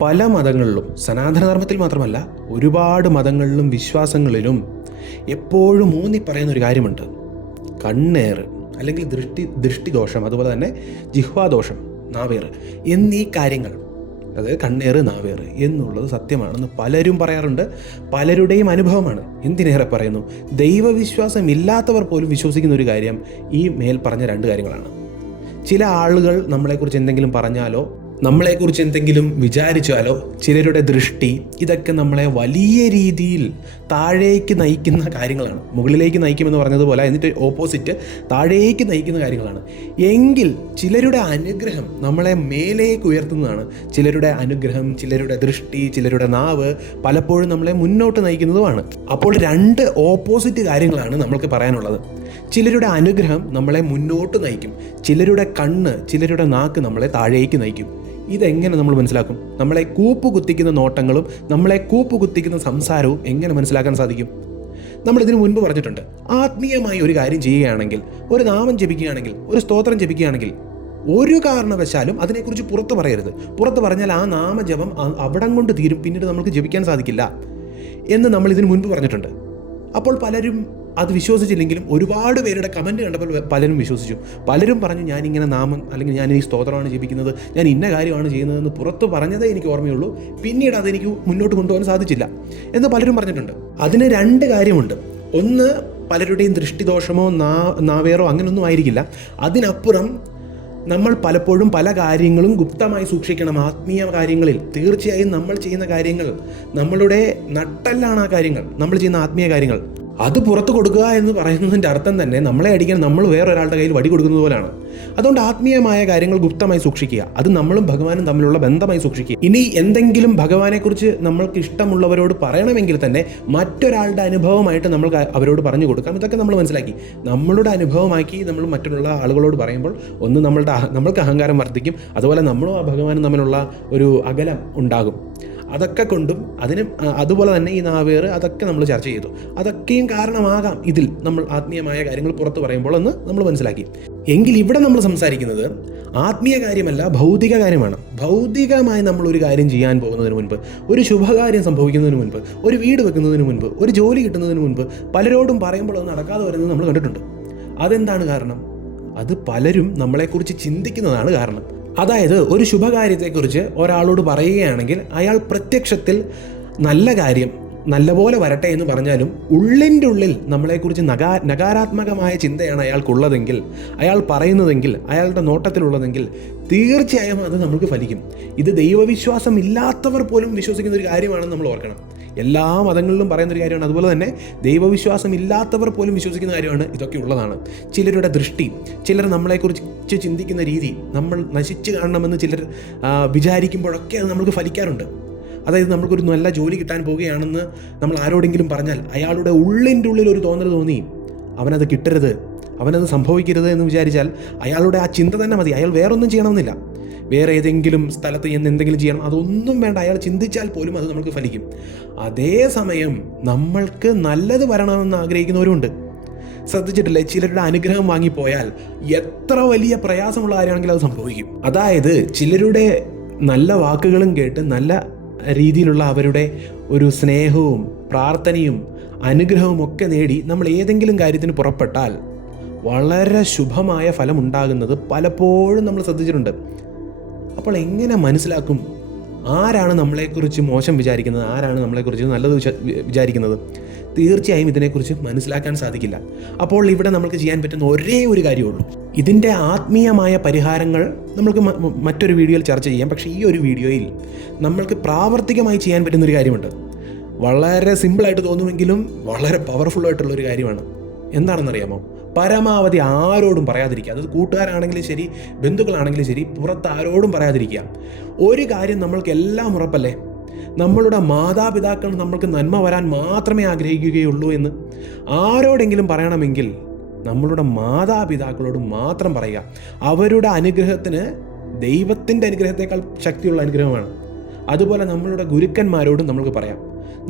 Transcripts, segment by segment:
പല മതങ്ങളിലും, സനാതനധർമ്മത്തിൽ മാത്രമല്ല ഒരുപാട് മതങ്ങളിലും വിശ്വാസങ്ങളിലും എപ്പോഴും ഊന്നി പറയുന്നൊരു കാര്യമുണ്ട്. കണ്ണേറ് അല്ലെങ്കിൽ ദൃഷ്ടിദോഷം, അതുപോലെ തന്നെ ജിഹ്വാദോഷം, നാവേറ് എന്നീ കാര്യങ്ങൾ, അതായത് കണ്ണേറ് നാവേറ് എന്നുള്ളത് സത്യമാണെന്ന് പലരും പറയാറുണ്ട്. പലരുടെയും അനുഭവമാണ്. എന്തിനേറെ പറയുന്നു, ദൈവവിശ്വാസം ഇല്ലാത്തവർ പോലും വിശ്വസിക്കുന്ന ഒരു കാര്യം ഈ മേൽ പറഞ്ഞ രണ്ട് കാര്യങ്ങളാണ്. ചില ആളുകൾ നമ്മളെക്കുറിച്ച് എന്തെങ്കിലും പറഞ്ഞാലോ നമ്മളെക്കുറിച്ച് എന്തെങ്കിലും വിചാരിച്ചാലോ ചിലരുടെ ദൃഷ്ടി ഇതൊക്കെ നമ്മളെ വലിയ രീതിയിൽ താഴേക്ക് നയിക്കുന്ന കാര്യങ്ങളാണ്. മുകളിലേക്ക് നയിക്കുമെന്ന് പറഞ്ഞതുപോലെ എന്നിട്ട് ഓപ്പോസിറ്റ് താഴേക്ക് നയിക്കുന്ന കാര്യങ്ങളാണ്. എങ്കിൽ ചിലരുടെ അനുഗ്രഹം നമ്മളെ മേലേക്ക് ഉയർത്തുന്നതാണ്. ചിലരുടെ അനുഗ്രഹം, ചിലരുടെ ദൃഷ്ടി, ചിലരുടെ നാവ് പലപ്പോഴും നമ്മളെ മുന്നോട്ട് നയിക്കുന്നതുമാണ്. അപ്പോൾ രണ്ട് ഓപ്പോസിറ്റ് കാര്യങ്ങളാണ് നമ്മൾക്ക് പറയാനുള്ളത്. ചിലരുടെ അനുഗ്രഹം നമ്മളെ മുന്നോട്ട് നയിക്കും, ചിലരുടെ കണ്ണ്, ചിലരുടെ നാക്ക് നമ്മളെ താഴേക്ക് നയിക്കും. ഇതെങ്ങനെ നമ്മൾ മനസ്സിലാക്കും? നമ്മളെ കൂപ്പ് കുത്തിക്കുന്ന നോട്ടങ്ങളും നമ്മളെ കൂപ്പ് കുത്തിക്കുന്ന സംസാരവും എങ്ങനെ മനസ്സിലാക്കാൻ സാധിക്കും? നമ്മളിതിനു മുൻപ് പറഞ്ഞിട്ടുണ്ട്, ആത്മീയമായി ഒരു കാര്യം ചെയ്യുകയാണെങ്കിൽ, ഒരു നാമം ജപിക്കുകയാണെങ്കിൽ, ഒരു സ്തോത്രം ജപിക്കുകയാണെങ്കിൽ ഒരു കാരണവശാലും അതിനെക്കുറിച്ച് പുറത്ത് പറയരുത്. പുറത്ത് പറഞ്ഞാൽ ആ നാമജപം അവിടം കൊണ്ട് തീരും, പിന്നീട് നമുക്ക് ജപിക്കാൻ സാധിക്കില്ല എന്ന് നമ്മൾ ഇതിനു മുൻപ് പറഞ്ഞിട്ടുണ്ട്. അപ്പോൾ പലരും അത് വിശ്വസിച്ചില്ലെങ്കിലും ഒരുപാട് പേരുടെ കമൻറ്റ് കണ്ടപ്പോൾ പലരും വിശ്വസിച്ചു. പലരും പറഞ്ഞു, ഞാനിങ്ങനെ നാമം അല്ലെങ്കിൽ ഞാൻ ഈ സ്തോത്രമാണ് ജപിക്കുന്നത്, ഞാൻ ഇന്ന കാര്യമാണ് ചെയ്യുന്നതെന്ന് പുറത്ത് പറഞ്ഞതേ എനിക്ക് ഓർമ്മയുള്ളൂ, പിന്നീട് അതെനിക്ക് മുന്നോട്ട് കൊണ്ടുപോകാൻ സാധിച്ചില്ല എന്ന് പലരും പറഞ്ഞിട്ടുണ്ട്. അതിന് രണ്ട് കാര്യമുണ്ട്. ഒന്ന്, പലരുടെയും ദൃഷ്ടിദോഷമോ നാവേറോ അങ്ങനെയൊന്നും ആയിരിക്കില്ല. അതിനപ്പുറം നമ്മൾ പലപ്പോഴും പല കാര്യങ്ങളും ഗുപ്തമായി സൂക്ഷിക്കണം. ആത്മീയ കാര്യങ്ങളിൽ തീർച്ചയായും നമ്മൾ ചെയ്യുന്ന കാര്യങ്ങൾ, നമ്മളുടെ നട്ടെല്ലാണ് ആ കാര്യങ്ങൾ, നമ്മൾ ചെയ്യുന്ന ആത്മീയ കാര്യങ്ങൾ. അത് പുറത്ത് കൊടുക്കുക എന്ന് പറയുന്നതിൻ്റെ അർത്ഥം തന്നെ നമ്മളെ അടിക്കാൻ നമ്മൾ വേറൊരാളുടെ കയ്യിൽ വടി കൊടുക്കുന്നത് പോലെയാണ്. അതുകൊണ്ട് ആത്മീയമായ കാര്യങ്ങൾ ഗുപ്തമായി സൂക്ഷിക്കുക. അത് നമ്മളും ഭഗവാനും തമ്മിലുള്ള ബന്ധമായി സൂക്ഷിക്കുക. ഇനി എന്തെങ്കിലും ഭഗവാനെക്കുറിച്ച് നമ്മൾക്ക് ഇഷ്ടമുള്ളവരോട് പറയണമെങ്കിൽ തന്നെ മറ്റൊരാളുടെ അനുഭവമായിട്ട് നമ്മൾ അവരോട് പറഞ്ഞു കൊടുക്കാം. ഇതൊക്കെ നമ്മൾ മനസ്സിലാക്കി. നമ്മളുടെ അനുഭവമാക്കി നമ്മൾ മറ്റുള്ള ആളുകളോട് പറയുമ്പോൾ ഒന്ന് നമ്മൾക്ക് അഹങ്കാരം വർദ്ധിക്കും, അതുപോലെ നമ്മളും ആ ഭഗവാനും തമ്മിലുള്ള ഒരു അകലം ഉണ്ടാകും. അതൊക്കെ കൊണ്ടും അതുപോലെ തന്നെ ഈ നാവേറ് അതൊക്കെ നമ്മൾ ചർച്ച ചെയ്തു. അതൊക്കെയും കാരണമാകാം ഇതിൽ നമ്മൾ ആത്മീയമായ കാര്യങ്ങൾ പുറത്ത് പറയുമ്പോൾ എന്ന് നമ്മൾ മനസ്സിലാക്കി. എങ്കിൽ ഇവിടെ നമ്മൾ സംസാരിക്കുന്നത് ആത്മീയ കാര്യമല്ല, ഭൗതിക കാര്യമാണ്. ഭൗതികമായി നമ്മൾ ഒരു കാര്യം ചെയ്യാൻ പോകുന്നതിന് മുൻപ്, ഒരു ശുഭകാര്യം സംഭവിക്കുന്നതിന് മുൻപ്, ഒരു വീട് വെക്കുന്നതിന് മുൻപ്, ഒരു ജോലി കിട്ടുന്നതിന് മുൻപ് പലരോടും പറയുമ്പോൾ അത് നടക്കാതെ വരുന്നത് നമ്മൾ കണ്ടിട്ടുണ്ട്. അതെന്താണ് കാരണം? അത് പലരും നമ്മളെക്കുറിച്ച് ചിന്തിക്കുന്നതാണ് കാരണം. അതായത് ഒരു ശുഭകാര്യത്തെക്കുറിച്ച് ഒരാളോട് പറയുകയാണെങ്കിൽ അയാൾ പ്രത്യക്ഷത്തിൽ നല്ല കാര്യം നല്ലപോലെ വരട്ടെ എന്ന് പറഞ്ഞാലും ഉള്ളിൻ്റെ ഉള്ളിൽ നമ്മളെക്കുറിച്ച് നകാരാത്മകമായ ചിന്തയാണ് അയാൾക്കുള്ളതെങ്കിൽ, അയാൾ പറയുന്നതെങ്കിൽ, അയാളുടെ നോട്ടത്തിലുള്ളതെങ്കിൽ തീർച്ചയായും അത് നമുക്ക് ഫലിക്കും. ഇത് ദൈവവിശ്വാസം ഇല്ലാത്തവർ പോലും വിശ്വസിക്കുന്ന ഒരു കാര്യമാണെന്ന് നമ്മൾ ഓർക്കണം. എല്ലാ മതങ്ങളിലും പറയുന്നൊരു കാര്യമാണ്. അതുപോലെ തന്നെ ദൈവവിശ്വാസം ഇല്ലാത്തവർ പോലും വിശ്വസിക്കുന്ന കാര്യമാണ്. ഇതൊക്കെ ഉള്ളതാണ്. ചിലരുടെ ദൃഷ്ടി, ചിലർ നമ്മളെക്കുറിച്ച് ചിന്തിക്കുന്ന രീതി, നമ്മൾ നശിച്ച് കാണണമെന്ന് ചിലർ വിചാരിക്കുമ്പോഴൊക്കെ അത് നമുക്ക് ഫലിക്കാറുണ്ട്. അതായത് നമ്മൾക്കൊരു നല്ല ജോലി കിട്ടാൻ പോവുകയാണെന്ന് നമ്മൾ ആരോടെങ്കിലും പറഞ്ഞാൽ അയാളുടെ ഉള്ളിൻ്റെ ഉള്ളിൽ ഒരു തോന്നൽ തോന്നി അവനത് കിട്ടരുത്, അവനത് സംഭവിക്കരുത് എന്ന് വിചാരിച്ചാൽ അയാളുടെ ആ ചിന്ത തന്നെ മതി. അയാൾ വേറൊന്നും ചെയ്യണമെന്നില്ല, വേറെ ഏതെങ്കിലും സ്ഥലത്ത് ചെന്ന് എന്തെങ്കിലും ചെയ്യണം, അതൊന്നും വേണ്ട. അയാൾ ചിന്തിച്ചാൽ പോലും അത് നമുക്ക് ഫലിക്കും. അതേസമയം നമ്മൾക്ക് നല്ലത് വരണമെന്ന് ആഗ്രഹിക്കുന്നവരുണ്ട്. ശ്രദ്ധിച്ചിട്ടില്ലേ? ചിലരുടെ അനുഗ്രഹം വാങ്ങിപ്പോയാൽ എത്ര വലിയ പ്രയാസമുള്ള കാര്യമാണെങ്കിലും അത് സംഭവിക്കും. അതായത് ചിലരുടെ നല്ല വാക്കുകളും കേട്ട് നല്ല രീതിയിലുള്ള അവരുടെ ഒരു സ്നേഹവും പ്രാർത്ഥനയും അനുഗ്രഹവും ഒക്കെ നേടി നമ്മൾ ഏതെങ്കിലും കാര്യത്തിന് പുറപ്പെട്ടാൽ വളരെ ശുഭമായ ഫലമുണ്ടാകുന്നത് പലപ്പോഴും നമ്മൾ ശ്രദ്ധിച്ചിട്ടുണ്ട്. അപ്പോൾ എങ്ങനെ മനസ്സിലാക്കും ആരാണ് നമ്മളെക്കുറിച്ച് മോശം വിചാരിക്കുന്നത്, ആരാണ് നമ്മളെക്കുറിച്ച് നല്ലത് വിചാരിക്കുന്നത്? തീർച്ചയായും ഇതിനെക്കുറിച്ച് മനസ്സിലാക്കാൻ സാധിക്കില്ല. അപ്പോൾ ഇവിടെ നമുക്ക് ചെയ്യാൻ പറ്റുന്ന ഒരേ ഒരു കാര്യമുള്ളൂ. ഇതിൻ്റെ ആത്മീയമായ പരിഹാരങ്ങൾ നമുക്ക് മറ്റൊരു വീഡിയോയിൽ ചർച്ച ചെയ്യാം. പക്ഷേ ഈ ഒരു വീഡിയോയിൽ നമ്മൾക്ക് പ്രാവർത്തികമായി ചെയ്യാൻ പറ്റുന്നൊരു കാര്യമുണ്ട്. വളരെ സിമ്പിളായിട്ട് തോന്നുമെങ്കിലും വളരെ പവർഫുള്ളായിട്ടുള്ളൊരു കാര്യമാണ്. എന്താണെന്നറിയാമോ? പരമാവധി ആരോടും പറയാതിരിക്കുക. അത് കൂട്ടുകാരാണെങ്കിലും ശരി, ബന്ധുക്കളാണെങ്കിലും ശരി, പുറത്ത് ആരോടും പറയാതിരിക്കുക. ഒരു കാര്യം നമ്മൾക്ക് എല്ലാം ഉറപ്പല്ലേ, നമ്മളുടെ മാതാപിതാക്കൾ നമ്മൾക്ക് നന്മ വരാൻ മാത്രമേ ആഗ്രഹിക്കുകയുള്ളൂ എന്ന്. ആരോടെങ്കിലും പറയണമെങ്കിൽ നമ്മളുടെ മാതാപിതാക്കളോട് മാത്രം പറയുക. അവരുടെ അനുഗ്രഹത്തിന് ദൈവത്തിൻ്റെ അനുഗ്രഹത്തേക്കാൾ ശക്തിയുള്ള അനുഗ്രഹമാണ്. അതുപോലെ നമ്മളുടെ ഗുരുക്കന്മാരോടും നമ്മൾക്ക് പറയാം.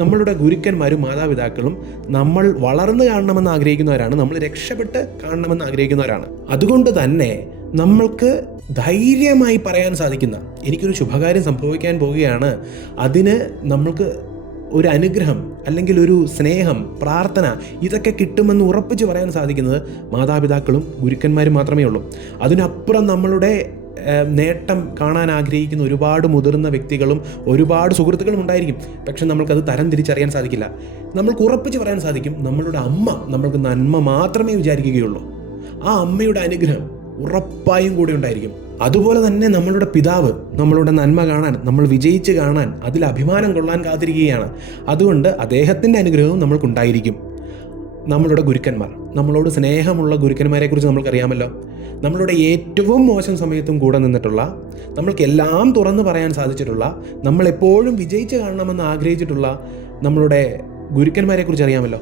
നമ്മളുടെ ഗുരുക്കന്മാരും മാതാപിതാക്കളും നമ്മൾ വളർന്നു കാണണമെന്ന് ആഗ്രഹിക്കുന്നവരാണ്, നമ്മൾ രക്ഷപ്പെട്ട് കാണണമെന്ന് ആഗ്രഹിക്കുന്നവരാണ്. അതുകൊണ്ട് തന്നെ നമ്മൾക്ക് ധൈര്യമായി പറയാൻ സാധിക്കുന്ന, എനിക്കൊരു ശുഭകാര്യം സംഭവിക്കാൻ പോവുകയാണ്, അതിന് നമ്മൾക്ക് ഒരു അനുഗ്രഹം അല്ലെങ്കിൽ ഒരു സ്നേഹം, പ്രാർത്ഥന ഇതൊക്കെ കിട്ടുമെന്ന് ഉറപ്പിച്ച് പറയാൻ സാധിക്കുന്നത് മാതാപിതാക്കളും ഗുരുക്കന്മാരും മാത്രമേ ഉള്ളൂ. അതിനപ്പുറം നമ്മളുടെ നേട്ടം കാണാൻ ആഗ്രഹിക്കുന്ന ഒരുപാട് മുതിർന്ന വ്യക്തികളും ഒരുപാട് സുഹൃത്തുക്കളും ഉണ്ടായിരിക്കും. പക്ഷെ നമ്മൾക്കത് തരം തിരിച്ചറിയാൻ സാധിക്കില്ല. നമ്മൾക്ക് ഉറപ്പിച്ച് പറയാൻ സാധിക്കും, നമ്മളുടെ അമ്മ നമ്മൾക്ക് നന്മ മാത്രമേ വിചാരിക്കുകയുള്ളൂ. ആ അമ്മയുടെ അനുഗ്രഹം ഉറപ്പായും കൂടെ ഉണ്ടായിരിക്കും. അതുപോലെ തന്നെ നമ്മളുടെ പിതാവ് നമ്മളുടെ നന്മ കാണാൻ, നമ്മൾ വിജയിച്ച് കാണാൻ, അതിൽ അഭിമാനം കൊള്ളാൻ കാത്തിരിക്കുകയാണ്. അതുകൊണ്ട് അദ്ദേഹത്തിൻ്റെ അനുഗ്രഹവും നമ്മൾക്കുണ്ടായിരിക്കും. നമ്മളുടെ ഗുരുക്കന്മാർ, നമ്മളോട് സ്നേഹമുള്ള ഗുരുക്കന്മാരെക്കുറിച്ച് നമ്മൾക്കറിയാമല്ലോ. നമ്മളുടെ ഏറ്റവും മോശം സമയത്തും കൂടെ നിന്നിട്ടുള്ള, നമ്മൾക്കെല്ലാം തുറന്നു പറയാൻ സാധിച്ചിട്ടുള്ള, നമ്മളെപ്പോഴും വിജയിച്ച് കാണണമെന്ന് ആഗ്രഹിച്ചിട്ടുള്ള നമ്മളുടെ ഗുരുക്കന്മാരെക്കുറിച്ച് അറിയാമല്ലോ.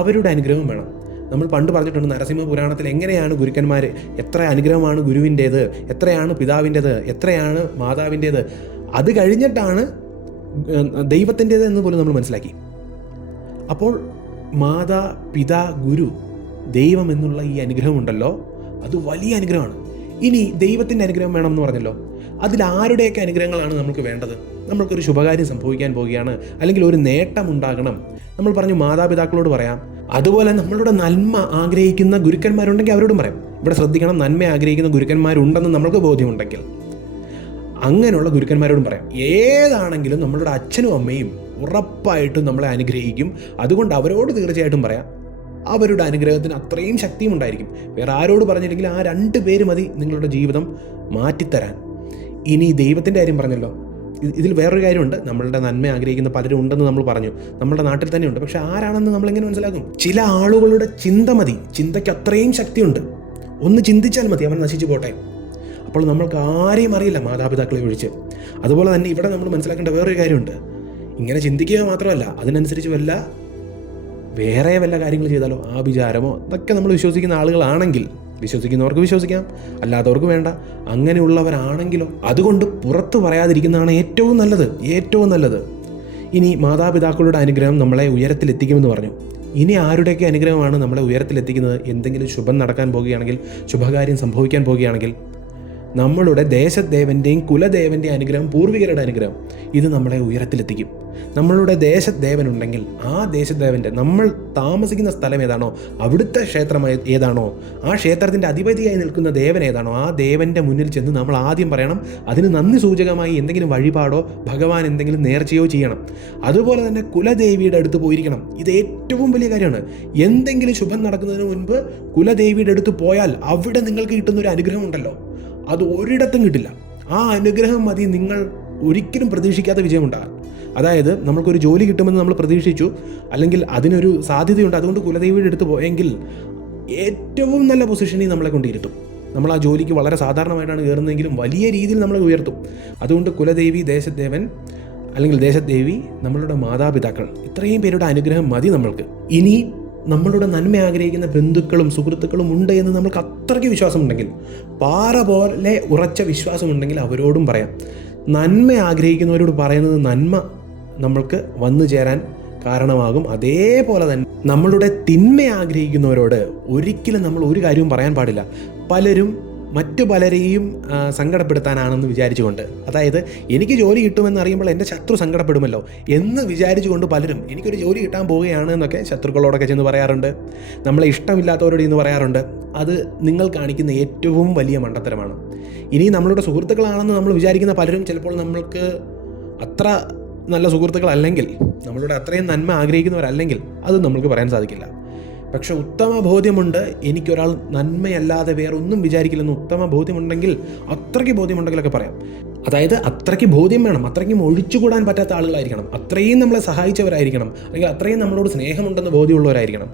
അവരുടെ അനുഗ്രഹം വേണം. നമ്മൾ പണ്ട് പറഞ്ഞിട്ടുണ്ട് നരസിംഹ പുരാണത്തിൽ എങ്ങനെയാണ് ഗുരുക്കന്മാർ, എത്ര അനുഗ്രഹമാണ് ഗുരുവിൻ്റേത്, എത്രയാണ് പിതാവിൻ്റേത്, എത്രയാണ് മാതാവിൻ്റേത്, അത് കഴിഞ്ഞിട്ടാണ് ദൈവത്തിൻ്റേത് എന്ന് പോലും നമ്മൾ മനസ്സിലാക്കി. അപ്പോൾ മാതാ, പിതാ, ഗുരു, ദൈവം എന്നുള്ള ഈ അനുഗ്രഹമുണ്ടല്ലോ, അത് വലിയ അനുഗ്രഹമാണ്. ഇനി ദൈവത്തിൻ്റെ അനുഗ്രഹം വേണമെന്ന് പറഞ്ഞല്ലോ, അതിൽ ആരുടെയൊക്കെ അനുഗ്രഹങ്ങളാണ് നമുക്ക് വേണ്ടത്? നമ്മൾക്കൊരു ശുഭകാര്യം സംഭവിക്കാൻ പോവുകയാണ്, അല്ലെങ്കിൽ ഒരു നേട്ടം ഉണ്ടാകണം, നമ്മൾ പറഞ്ഞു മാതാപിതാക്കളോട് പറയാം. അതുപോലെ നമ്മളുടെ നന്മ ആഗ്രഹിക്കുന്ന ഗുരുക്കന്മാരുണ്ടെങ്കിൽ അവരോടും പറയാം. ഇവിടെ ശ്രദ്ധിക്കണം, നന്മ ആഗ്രഹിക്കുന്ന ഗുരുക്കന്മാരുണ്ടെന്ന് നമ്മൾക്ക് ബോധ്യമുണ്ടെങ്കിൽ അങ്ങനെയുള്ള ഗുരുക്കന്മാരോടും പറയാം. ഏതാണെങ്കിലും നമ്മളുടെ അച്ഛനും അമ്മയും ഉറപ്പായിട്ടും നമ്മളെ അനുഗ്രഹിക്കും. അതുകൊണ്ട് അവരോട് തീർച്ചയായിട്ടും പറയാം. അവരുടെ അനുഗ്രഹത്തിന് അത്രയും ശക്തിയും ഉണ്ടായിരിക്കും. വേറെ ആരോട് പറഞ്ഞില്ലെങ്കിൽ ആ 2 പേര് മതി നിങ്ങളുടെ ജീവിതം മാറ്റിത്തരാൻ. ഇനി ദൈവത്തിൻ്റെ കാര്യം പറഞ്ഞല്ലോ, ഇതിൽ വേറൊരു കാര്യമുണ്ട്. നമ്മളുടെ നന്മ ആഗ്രഹിക്കുന്ന പലരും ഉണ്ടെന്ന് നമ്മൾ പറഞ്ഞു, നമ്മുടെ നാട്ടിൽ തന്നെയുണ്ട്. പക്ഷെ ആരാണെന്ന് നമ്മളെങ്ങനെ മനസ്സിലാക്കും? ചില ആളുകളുടെ ചിന്ത മതി, ചിന്തയ്ക്ക് അത്രയും ശക്തിയുണ്ട്. ഒന്ന് ചിന്തിച്ചാൽ മതി, അവൻ നശിച്ചു പോട്ടെ. അപ്പോൾ നമ്മൾക്ക് ആരെയും അറിയില്ല മാതാപിതാക്കളെ ഒഴിച്ച്. അതുപോലെ തന്നെ ഇവിടെ നമ്മൾ മനസ്സിലാക്കേണ്ട വേറൊരു കാര്യമുണ്ട്. ഇങ്ങനെ ചിന്തിക്കുക മാത്രമല്ല, അതിനനുസരിച്ച് വേറെ വല്ല കാര്യങ്ങൾ ചെയ്താലോ, ആ വിചാരമോ, അതൊക്കെ നമ്മൾ വിശ്വസിക്കുന്ന ആളുകളാണെങ്കിൽ, വിശ്വസിക്കുന്നവർക്ക് വിശ്വസിക്കാം, അല്ലാത്തവർക്ക് വേണ്ട. അങ്ങനെയുള്ളവരാണെങ്കിലോ, അതുകൊണ്ട് പുറത്ത് പറയാതിരിക്കുന്നതാണ് ഏറ്റവും നല്ലത്. ഇനി മാതാപിതാക്കളുടെ അനുഗ്രഹം നമ്മളെ ഉയരത്തിലെത്തിക്കുമെന്ന് പറഞ്ഞു. ഇനി ആരുടെയൊക്കെ അനുഗ്രഹമാണ് നമ്മളെ ഉയരത്തിലെത്തിക്കുന്നത്? എന്തെങ്കിലും ശുഭം നടക്കാൻ പോകുകയാണെങ്കിൽ, ശുഭകാര്യം സംഭവിക്കാൻ പോകുകയാണെങ്കിൽ, നമ്മളുടെ ദേശദേവൻ്റെയും കുലദേവൻ്റെയും അനുഗ്രഹം, പൂർവികരുടെ അനുഗ്രഹം, ഇത് നമ്മളെ ഉയരത്തിലെത്തിക്കും. നമ്മളുടെ ദേശദേവനുണ്ടെങ്കിൽ ആ ദേശദേവൻ്റെ, നമ്മൾ താമസിക്കുന്ന സ്ഥലം ഏതാണോ, അവിടുത്തെ ക്ഷേത്രം ഏതാണോ, ആ ക്ഷേത്രത്തിൻ്റെ അധിപതിയായി നിൽക്കുന്ന ദേവൻ ഏതാണോ, ആ ദേവൻ്റെ മുന്നിൽ ചെന്ന് നമ്മൾ ആദ്യം പറയണം. അതിന് നന്ദി സൂചകമായി എന്തെങ്കിലും വഴിപാടോ ഭഗവാൻ എന്തെങ്കിലും നേർച്ചയോ ചെയ്യണം. അതുപോലെ തന്നെ കുലദേവിയുടെ അടുത്ത് പോയിരിക്കണം. ഇത് ഏറ്റവും വലിയ കാര്യമാണ്. എന്തെങ്കിലും ശുഭം നടക്കുന്നതിന് മുൻപ് കുലദേവിയുടെ അടുത്ത് പോയാൽ അവിടെ നിങ്ങൾക്ക് കിട്ടുന്നൊരു അനുഗ്രഹം ഉണ്ടല്ലോ, അത് ഒരിടത്തും കിട്ടില്ല. ആ അനുഗ്രഹം മതി നിങ്ങൾ ഒരിക്കലും പ്രതീക്ഷിക്കാത്ത വിജയമുണ്ടാകാൻ. അതായത് നമ്മൾക്കൊരു ജോലി കിട്ടുമെന്ന് നമ്മൾ പ്രതീക്ഷിച്ചു, അല്ലെങ്കിൽ അതിനൊരു സാധ്യതയുണ്ട്, അതുകൊണ്ട് കുലദേവിയുടെ അടുത്ത് പോയെങ്കിൽ ഏറ്റവും നല്ല പൊസിഷനിൽ നമ്മളെ കൊണ്ടിരുത്തും. നമ്മൾ ആ ജോലിക്ക് വളരെ സാധാരണമായിട്ടാണ് കയറുന്നതെങ്കിലും വലിയ രീതിയിൽ നമ്മളെ ഉയർത്തും. അതുകൊണ്ട് കുലദേവി, ദേശദേവൻ അല്ലെങ്കിൽ ദേശദേവി, നമ്മളുടെ മാതാപിതാക്കൾ, ഇത്രയും പേരുടെ അനുഗ്രഹം മതി നമ്മൾക്ക്. ഇനി നമ്മളുടെ നന്മ ആഗ്രഹിക്കുന്ന ബന്ധുക്കളും സുഹൃത്തുക്കളും ഉണ്ട് എന്ന് നമ്മൾക്ക് അത്രയ്ക്ക് വിശ്വാസമുണ്ടെങ്കിൽ, പാറ പോലെ ഉറച്ച വിശ്വാസമുണ്ടെങ്കിൽ അവരോടും പറയാം. നന്മ ആഗ്രഹിക്കുന്നവരോട് പറയുന്നത് നന്മ നമ്മൾക്ക് വന്നു ചേരാൻ കാരണമാകും. അതേപോലെ തന്നെ നമ്മളുടെ തിന്മ ആഗ്രഹിക്കുന്നവരോട് ഒരിക്കലും നമ്മൾ ഒരു കാര്യവും പറയാൻ പാടില്ല. പലരും മറ്റു പലരെയും സങ്കടപ്പെടുത്താനാണെന്ന് വിചാരിച്ചുകൊണ്ട്, അതായത് എനിക്ക് ജോലി കിട്ടുമെന്ന് അറിയുമ്പോൾ എൻ്റെ ശത്രു സങ്കടപ്പെടുമല്ലോ എന്ന് വിചാരിച്ചുകൊണ്ട് പലരും എനിക്കൊരു ജോലി കിട്ടാൻ പോവുകയാണ് എന്നൊക്കെ ശത്രുക്കളോടൊക്കെ ചെന്ന് പറയാറുണ്ട്. നമ്മളെ ഇഷ്ടമില്ലാത്തവരോട് ഇന്ന് പറയാറുണ്ട്. അത് നിങ്ങൾ കാണിക്കുന്ന ഏറ്റവും വലിയ മണ്ടത്തരമാണ്. ഇനി നമ്മളുടെ സുഹൃത്തുക്കളാണെന്ന് നമ്മൾ വിചാരിക്കുന്ന പലരും ചിലപ്പോൾ നമ്മൾക്ക് അത്ര നല്ല സുഹൃത്തുക്കളല്ലെങ്കിൽ, നമ്മളുടെ അത്രയും നന്മ ആഗ്രഹിക്കുന്നവരല്ലെങ്കിൽ അത് നമുക്ക് പറയാൻ സാധിക്കില്ല. പക്ഷെ ഉത്തമ ബോധ്യമുണ്ട്, എനിക്കൊരാൾ നന്മയല്ലാതെ വേറെ ഒന്നും വിചാരിക്കില്ലെന്ന് ഉത്തമ ബോധ്യമുണ്ടെങ്കിൽ, അത്രയ്ക്ക് ബോധ്യമുണ്ടെങ്കിലൊക്കെ പറയാം. അതായത് അത്രയ്ക്ക് ബോധ്യം വേണം, അത്രയ്ക്കും ഒഴിച്ചുകൂടാൻ പറ്റാത്ത ആളുകളായിരിക്കണം, അത്രയും നമ്മളെ സഹായിച്ചവരായിരിക്കണം, അല്ലെങ്കിൽ അത്രയും നമ്മളോട് സ്നേഹമുണ്ടെന്ന് ബോധ്യമുള്ളവരായിരിക്കണം.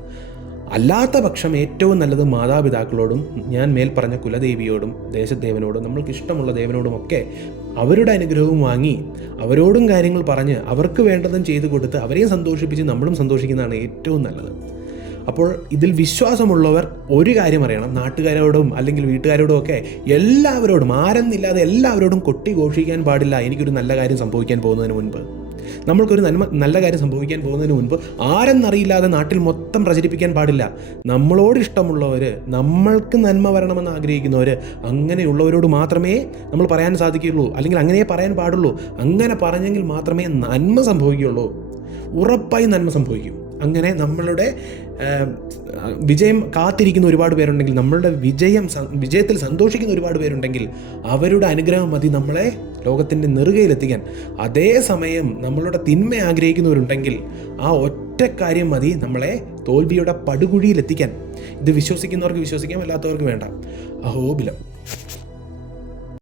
അല്ലാത്ത പക്ഷം ഏറ്റവും നല്ലത് മാതാപിതാക്കളോടും ഞാൻ മേൽ പറഞ്ഞ കുലദേവിയോടും ദേശദേവനോടും നമ്മൾക്ക് ഇഷ്ടമുള്ള ദേവനോടുമൊക്കെ അവരുടെ അനുഗ്രഹവും വാങ്ങി അവരോടും കാര്യങ്ങൾ പറഞ്ഞ് അവർക്ക് വേണ്ടതും ചെയ്തു കൊടുത്ത് അവരെയും സന്തോഷിപ്പിച്ച് നമ്മളും സന്തോഷിക്കുന്നതാണ് ഏറ്റവും നല്ലത്. അപ്പോൾ ഇതിൽ വിശ്വാസമുള്ളവർ ഒരു കാര്യം അറിയണം, നാട്ടുകാരോടും അല്ലെങ്കിൽ വീട്ടുകാരോടും ഒക്കെ എല്ലാവരോടും, ആരെന്നില്ലാതെ എല്ലാവരോടും കൊട്ടി ഘോഷിക്കാൻ പാടില്ല എനിക്കൊരു നല്ല കാര്യം സംഭവിക്കാൻ പോകുന്നതിന് മുൻപ്. നമ്മൾക്കൊരു നല്ല കാര്യം സംഭവിക്കാൻ പോകുന്നതിന് മുൻപ് ആരെന്നറിയില്ലാതെ നാട്ടിൽ മൊത്തം പ്രചരിപ്പിക്കാൻ പാടില്ല. നമ്മളോട് ഇഷ്ടമുള്ളവർ, നമ്മൾക്ക് നന്മ വരണമെന്ന് ആഗ്രഹിക്കുന്നവർ, അങ്ങനെയുള്ളവരോട് മാത്രമേ നമ്മൾ പറയാൻ സാധിക്കുകയുള്ളൂ, അല്ലെങ്കിൽ അങ്ങനെ പറയാൻ പാടുള്ളൂ. അങ്ങനെ പറഞ്ഞെങ്കിൽ മാത്രമേ നന്മ സംഭവിക്കുകയുള്ളൂ. ഉറപ്പായി നന്മ സംഭവിക്കും. അങ്ങനെ നമ്മളുടെ വിജയം കാത്തിരിക്കുന്ന ഒരുപാട് പേരുണ്ടെങ്കിൽ, നമ്മളുടെ വിജയത്തിൽ സന്തോഷിക്കുന്ന ഒരുപാട് പേരുണ്ടെങ്കിൽ, അവരുടെ അനുഗ്രഹം മതി നമ്മളെ ലോകത്തിൻ്റെ നെറുകയിലെത്തിക്കാൻ. അതേസമയം നമ്മളുടെ തിന്മ ആഗ്രഹിക്കുന്നവരുണ്ടെങ്കിൽ ആ ഒറ്റ കാര്യം മതി നമ്മളെ തോൽവിയുടെ പടുകുഴിയിലെത്തിക്കാൻ. ഇത് വിശ്വസിക്കുന്നവർക്ക് വിശ്വസിക്കാം, അല്ലാത്തവർക്ക് വേണ്ട. അഹോബിലം.